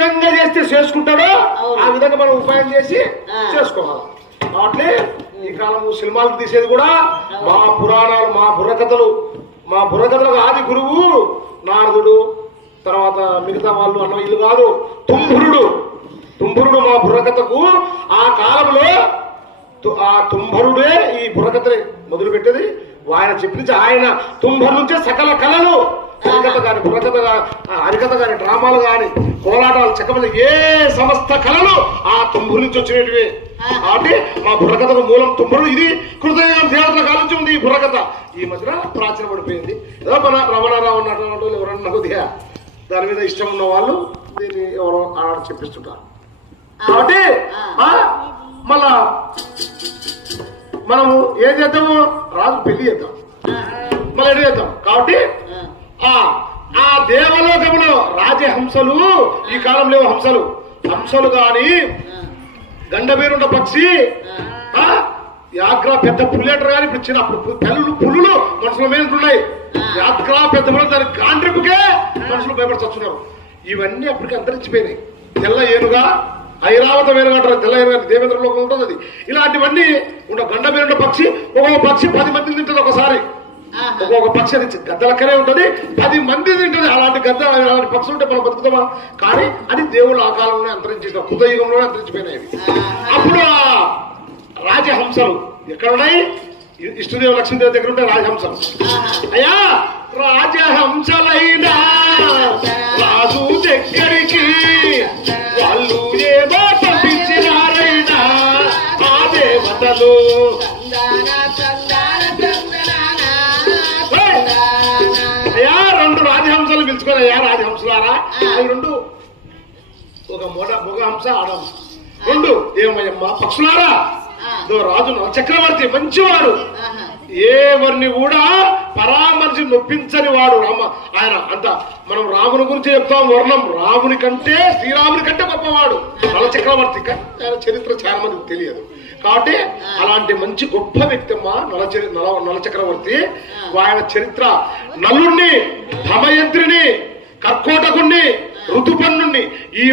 విధంగా చేస్తే చేసుకుంటాడో ఆ విధంగా మనం ఉపాయం చేసి చేసుకోవాలి. కాబట్టి ఈ కాలము సినిమాలు తీసేది కూడా మా పురాణాలు, మా బుర్రకథలకు ఆది గురువు నారదుడు, తర్వాత మిగతా వాళ్ళు అన్న ఇల్లు కాదు, తుంభరుడు మా బుర్రకథకు ఆ కాలంలో ఆ తుంభరుడే ఈ బుర్రకథని మొదలు పెట్టేది. ఆయన చెప్పించి ఆయన తుంభరు నుంచే సకల కళలు, హరికథ కాని, బుర్రకథ హరికథ కాని, డ్రామాలు కాని, కోలాటాలు, చెక్కమల్లి ఏ సమస్త కళలు ఆ తుంభరు నుంచి వచ్చినటివి. కాబట్టి మా బుర్రకథకు మూలం తుంభరుడు. ఇది కృతయుగం దేవతల కాలం నుంచి ఉంది ఈ బుర్రకథ. ఈ మధ్యన ప్రాచీన పడిపోయింది. ఏదో మన రమణారావు ఉన్నటువంటి ఎవరన్నా కొద్దిగా దాని మీద ఇష్టం ఉన్న వాళ్ళు దీన్ని ఎవరో ఆడ చెప్పిస్తుంటారు. కాబట్టి మళ్ళా మనము ఏం చేద్దాము, రాజు పెళ్లి చేద్దాం, మళ్ళీ ఎటు చేద్దాం. కాబట్టి ఆ దేవలోకములో రాజహంసలు, ఈ కాలంలో హంసలు గాని, గండబేరుండ పక్షి, యాగ్రా పెద్ద పుల్లేటర్ గాని, ఇప్పుడు చిన్న పులులు మనుషుల మీద ఉన్నాయి. యాగ్రా పెద్ద దాని గాండ్రిపుకే మనుషులు భయపడుతున్నారు. ఇవన్నీ అప్పటికి అంతరించిపోయినాయి. తెల్ల ఏనుగా, ఐరావత వేరుగా అంటారు, తెల్ల ఏనుగా దేవేంద్ర లోకం ఉంటుంది. అది ఇలాంటివన్నీ ఉన్న గండబేరుండ పక్షి, ఒక్కొక్క పక్షి 10 మందిని తింటుంది ఒకసారి. ఒక్కొక్క పక్షి అది గద్దలక్కనే ఉంటుంది, 10 మంది తింటుంది. అలాంటి పక్షి ఉంటే మనం బతుకుతామా? కానీ అది దేవుళ్ళు ఆ కాలంలోనే అంతరించేసిన, కృతయుగంలోనే అంతరించిపోయినాయి. అప్పుడు ఆ రాజహంసలు ఎక్కడున్నాయి? ఇష్టదేవ లక్ష్మీదేవి దగ్గర ఉంటాయి రాజహంసలు. అయ్యా రాజహంసలైనా రాజు దగ్గరికి వాళ్ళు ఏదో పంపించినారైనా ఆ దేవతలు. అయ్యా 2 రాజహంసలు పిలుచుకొని, అయ్యా రాజహంసలారా, అవి 2 ఒక మగ హంస, ఆడహంస 2 ఏమయ్యమ్మ పక్షులారా, రాజు చక్రవర్తి మంచివాడు, ఎవరిని కూడా పరామర్శి నొప్పించని వాడు రామ. ఆయన అంత మనం రాముని గురించి చెప్తాం వర్ణం, రాముని కంటే శ్రీరాముని కంటే గొప్పవాడు నల చక్రవర్తి. ఆయన చరిత్ర చాలా మందికి తెలియదు. కాబట్టి అలాంటి మంచి గొప్ప వ్యక్తి అమ్మా నల చక్రవర్తి. ఆయన చరిత్ర నలుణ్ణి, ధమయంత్రిని, కర్కోటకుణ్ణి, ఋతుపర్ణుణ్ణి, ఈ